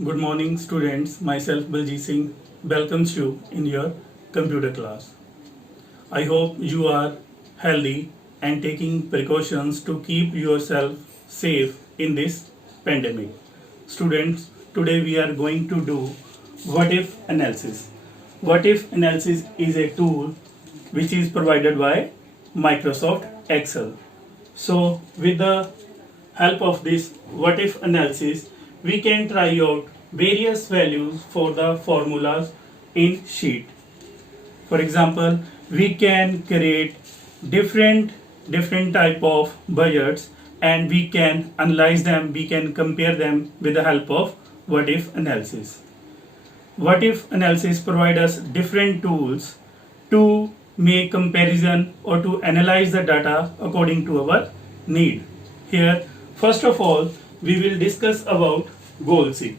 Good morning, students. Myself, Baljeet Singh, welcomes you in your computer class. I hope you are healthy and taking precautions to keep yourself safe in this pandemic. Students, today we are going to do what if analysis. What if analysis is a tool which is provided by Microsoft Excel. So, with the help of this what if analysis, we can try out various values for the formulas in sheet. For example, we can create different type of budgets and we can analyze them, we can compare them with the help of what if analysis. What if analysis provide us different tools to make comparison or to analyze the data according to our need. Here, first of all, we will discuss about goal seek.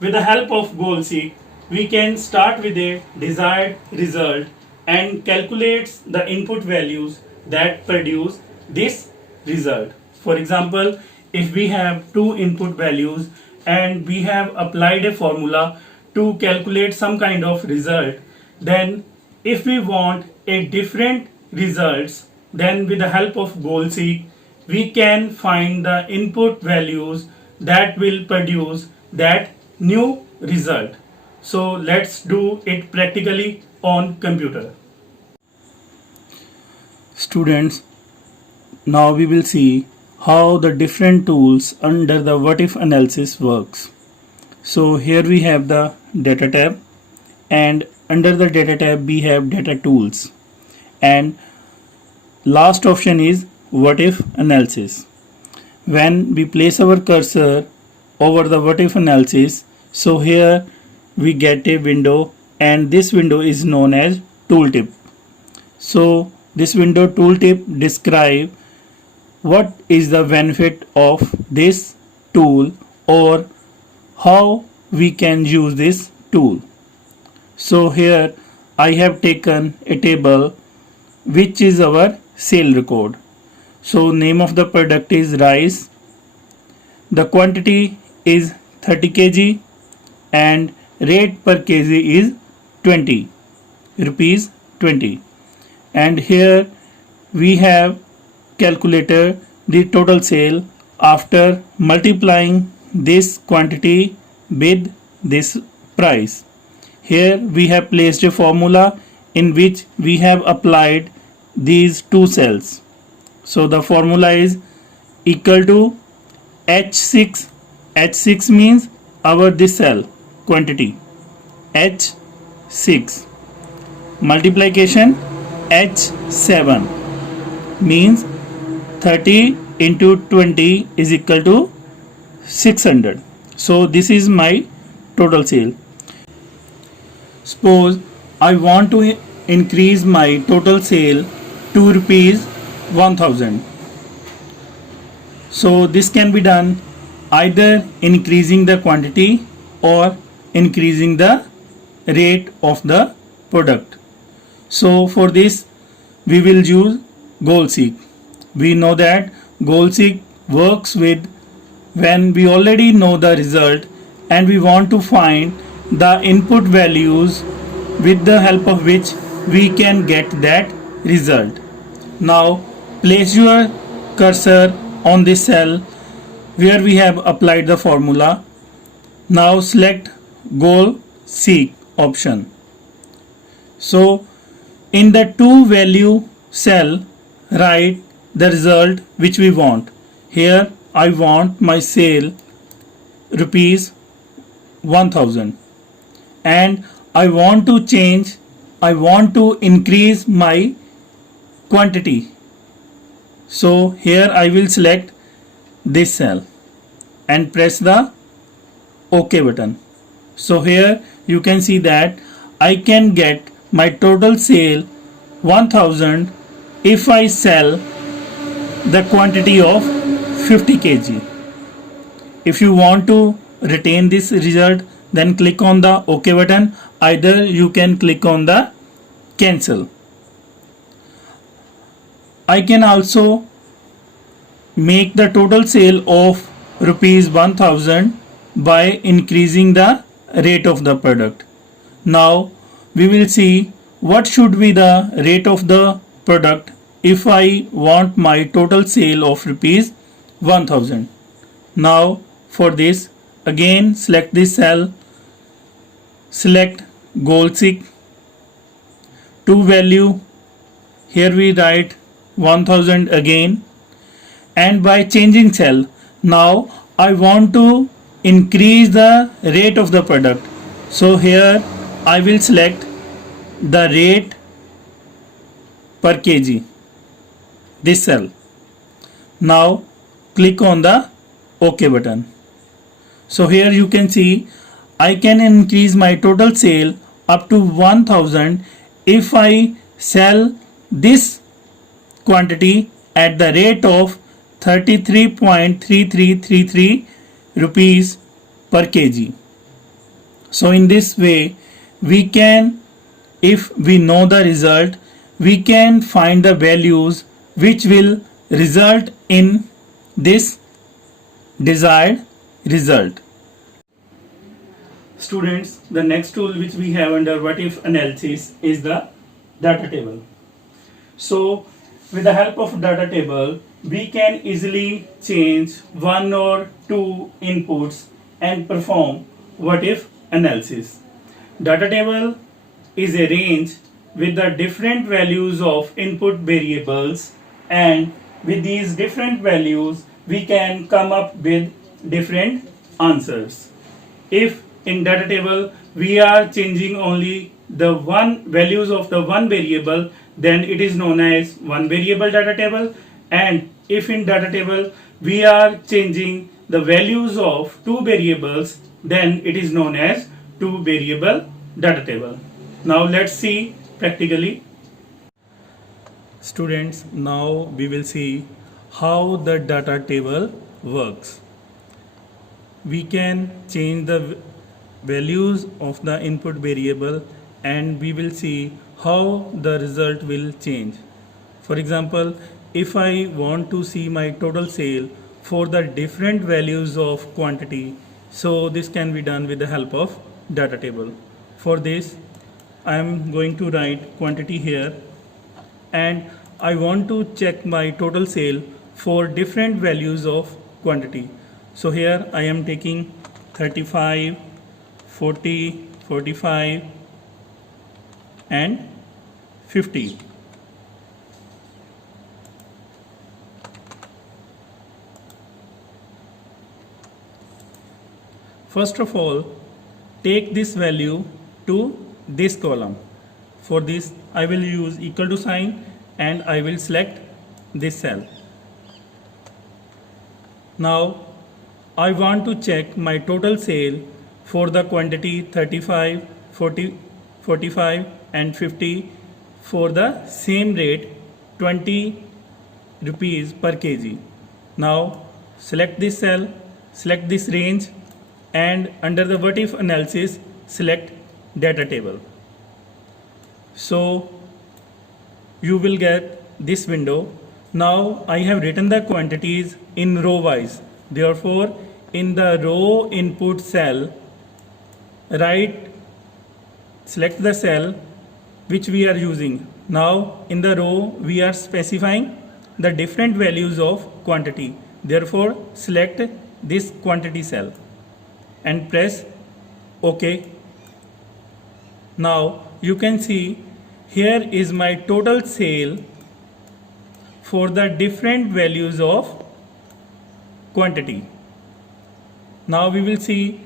With the help of goal seek, we can start with a desired result and calculate the input values that produce this result. For example, if we have two input values and we have applied a formula to calculate some kind of result, then if we want a different results, then with the help of goal seek, we can find the input values that will produce that new result. So let's do it practically on computer. Students, now we will see how the different tools under the what if analysis works. So here we have the data tab, and under the data tab we have data tools, and last option is what if analysis. When we place our cursor over the what if analysis, so here we get a window, and this window is known as tooltip. So this window tooltip describe what is the benefit of this tool or how we can use this tool. So here I have taken a table which is our sale record. So name of the product is rice, the quantity is 30 kg and rate per kg is 20 rupees 20, and here we have calculated the total sale after multiplying this quantity with this price. Here we have placed a formula in which we have applied these two cells. So the formula is equal to H6. H6 means our this cell quantity, H6 multiplication H7 means 30 into 20 is equal to 600. So this is my total sale. Suppose I want to increase my total sale to rupees 1000. So this can be done either increasing the quantity or increasing the rate of the product. So for this we will use goal seek. We know that goal seek works with when we already know the result and we want to find the input values with the help of which we can get that result. Now place your cursor on this cell where we have applied the formula. Now select goal seek option. So in the to value cell write the result which we want. Here I want my sale rupees 1000 and I want to increase my quantity. So here I will select this cell and press the OK button. So here you can see that I can get my total sale 1000 if I sell the quantity of 50 kg. If you want to retain this result, then click on the OK button. Either you can click on the cancel. I can also make the total sale of rupees 1000 by increasing the rate of the product. Now we will see what should be the rate of the product if I want my total sale of rupees 1000. Now for this, again select this cell, select goal seek, to value, here we write 1000 again, and by changing cell, now I want to increase the rate of the product. So here I will select the rate per kg, this cell. Now click on the OK button. So here you can see I can increase my total sale up to 1000 if I sell this quantity at the rate of 33.3333 rupees per kg. So in this way we can, if we know the result, we can find the values which will result in this desired result. Students, the next tool which we have under what if analysis is the data table. So with the help of data table, we can easily change one or two inputs and perform what if analysis. Data table is a range with the different values of input variables, and with these different values we can come up with different answers. If in data table we are changing only the one values of the one variable, then it is known as one variable data table, and if in data table we are changing the values of two variables, then it is known as two variable data table. Now let's see practically. Students, now we will see how the data table works. We can change the values of the input variable and we will see how the result will change. For example, if I want to see my total sale for the different values of quantity, so this can be done with the help of data table. For this, I am going to write quantity here, and I want to check my total sale for different values of quantity. So here I am taking 35, 40, 45 and 50. First of all, take this value to this column. For this I will use equal to sign and I will select this cell. Now I want to check my total sale for the quantity 35, 40, 45 and 50 for the same rate 20 rupees per kg. Now select this cell, select this range, and under the what if analysis select data table. So you will get this window. Now I have written the quantities in row wise. Therefore in the row input cell, select the cell which we are using. Now in the row we are specifying the different values of quantity. Therefore select this quantity cell and press OK. Now you can see here is my total sale for the different values of quantity. Now we will see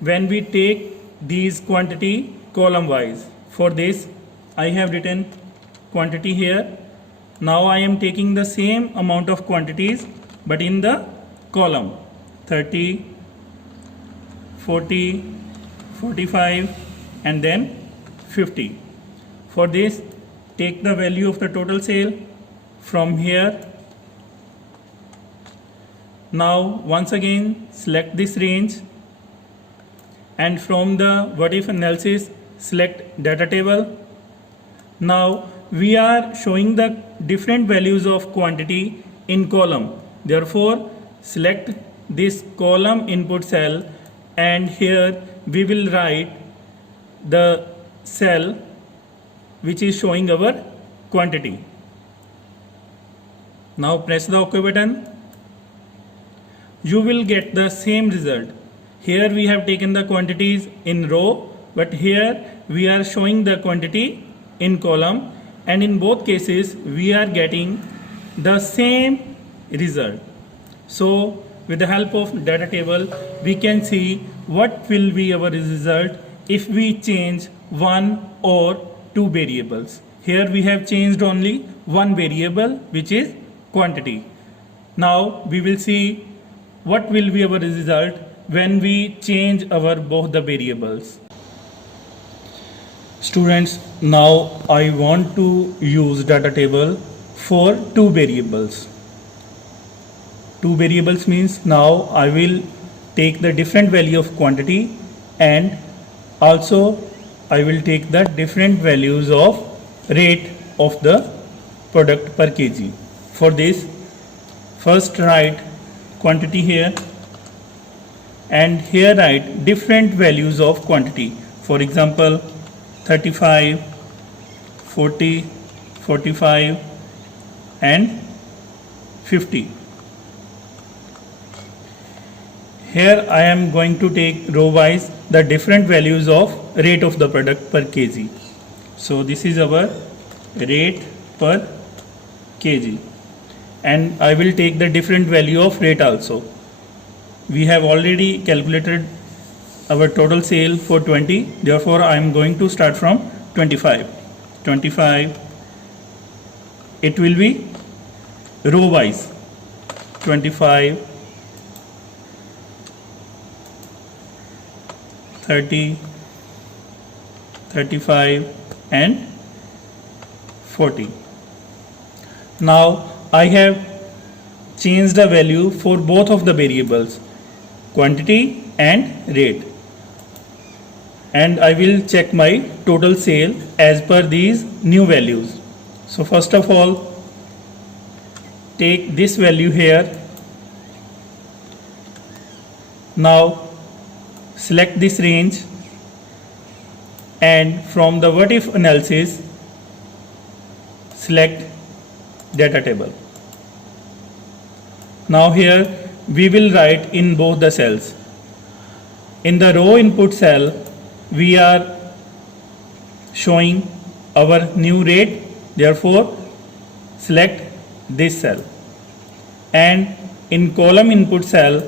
when we take these quantity column wise. For this I have written quantity here. Now I am taking the same amount of quantities but in the column 30, 40, 45 and then 50. For this, take the value of the total sale from here. Now once again select this range and from the what if analysis select data table. Now we are showing the different values of quantity in column. Therefore select this column input cell, and here we will write the cell which is showing our quantity. Now press the OK button. You will get the same result. Here we have taken the quantities in row, but here we are showing the quantity in column, and in both cases we are getting the same result. So with the help of data table we can see what will be our result if we change one or two variables. Here we have changed only one variable, which is quantity. Now we will see what will be our result when we change our both the variables. Students, now I want to use data table for two variables. Two variables means now I will take the different value of quantity, and also I will take the different values of rate of the product per kg. For this, first write quantity here, and here write different values of quantity. For example, 35, 40, 45 and 50. Here I am going to take row wise the different values of rate of the product per kg. So this is our rate per kg, and I will take the different value of rate also. We have already calculated our total sale for 20, therefore I am going to start from 25. It will be row wise, 25, 30, 35 and 40. Now I have changed the value for both of the variables, quantity and rate, and I will check my total sale as per these new values. So first of all, take this value here. Now select this range, and from the what if analysis select data table. Now here we will write in both the cells. In the row input cell we are showing our new rate, therefore select this cell, and in column input cell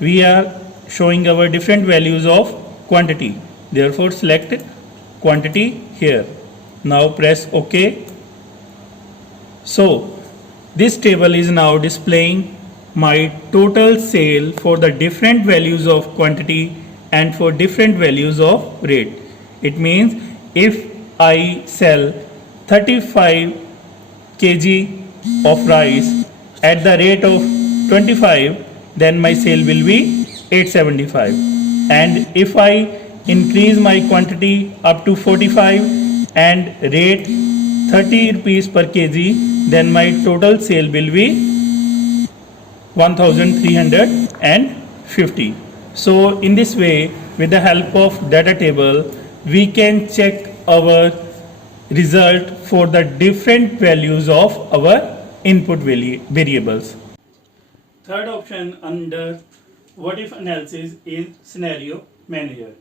we are showing our different values of quantity, therefore select quantity here. Now press OK. So this table is now displaying my total sale for the different values of quantity and for different values of rate. It means if I sell 35 kg of rice at the rate of 25, then my sale will be 875, and if I increase my quantity up to 45 and rate 30 rupees per kg, then my total sale will be 1350. So in this way, with the help of data table, we can check our result for the different values of our input variables. Third option under what if analysis is scenario manager.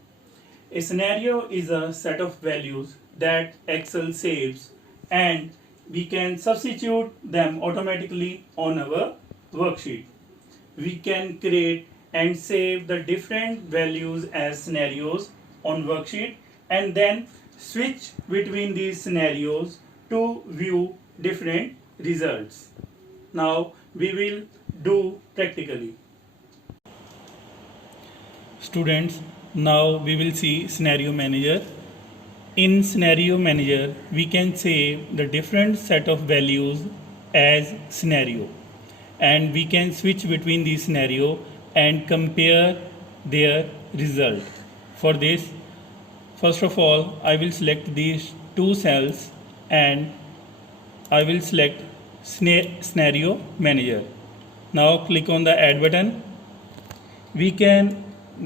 A scenario is a set of values that Excel saves, and we can substitute them automatically on our worksheet. We can create and save the different values as scenarios on worksheet, and then switch between these scenarios to view different results. Now we will do practically. Students, now we will see scenario manager. In scenario manager we can save the different set of values as scenario, and we can switch between these scenario and compare their result. For this, first of all, I will select these two cells and I will select scenario manager. Now click on the add button. we can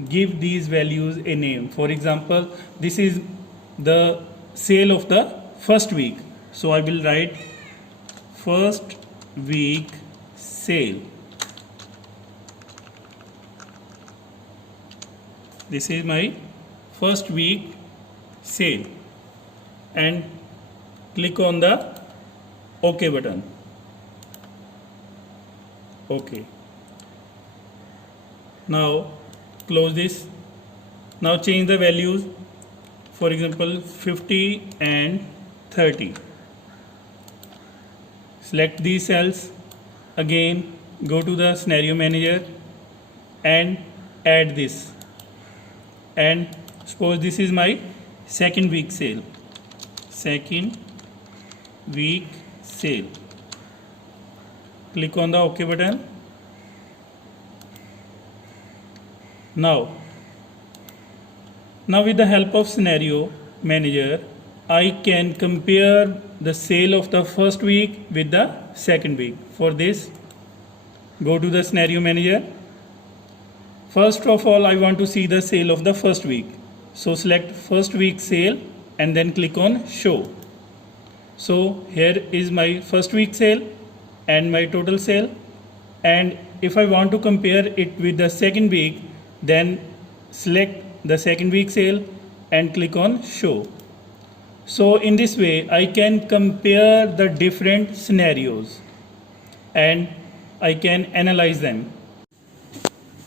give these values a name. For example, this is the sale of the first week. So I will write first week sale. This is my first week sale, and click on the OK button. OK. Now close this. Now change the values. For example, 50 and 30. Select these cells. Again, go to the scenario manager and add this. And suppose this is my second week sale. Second week sale. Click on the OK button. Now with the help of scenario manager, I can compare the sale of the first week with the second week. For this, go to the scenario manager. First of all, I want to see the sale of the first week. So select first week sale and then click on show. So here is my first week sale and my total sale. And if I want to compare it with the second week, then select the second week sale and click on show. So in this way, I can compare the different scenarios and I can analyze them.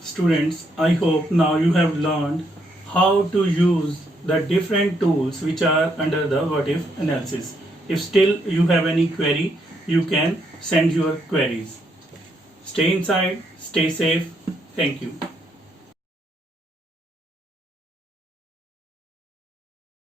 Students, I hope now you have learned how to use the different tools which are under the what if analysis. If still you have any query, you can send your queries. Stay inside, stay safe. Thank you.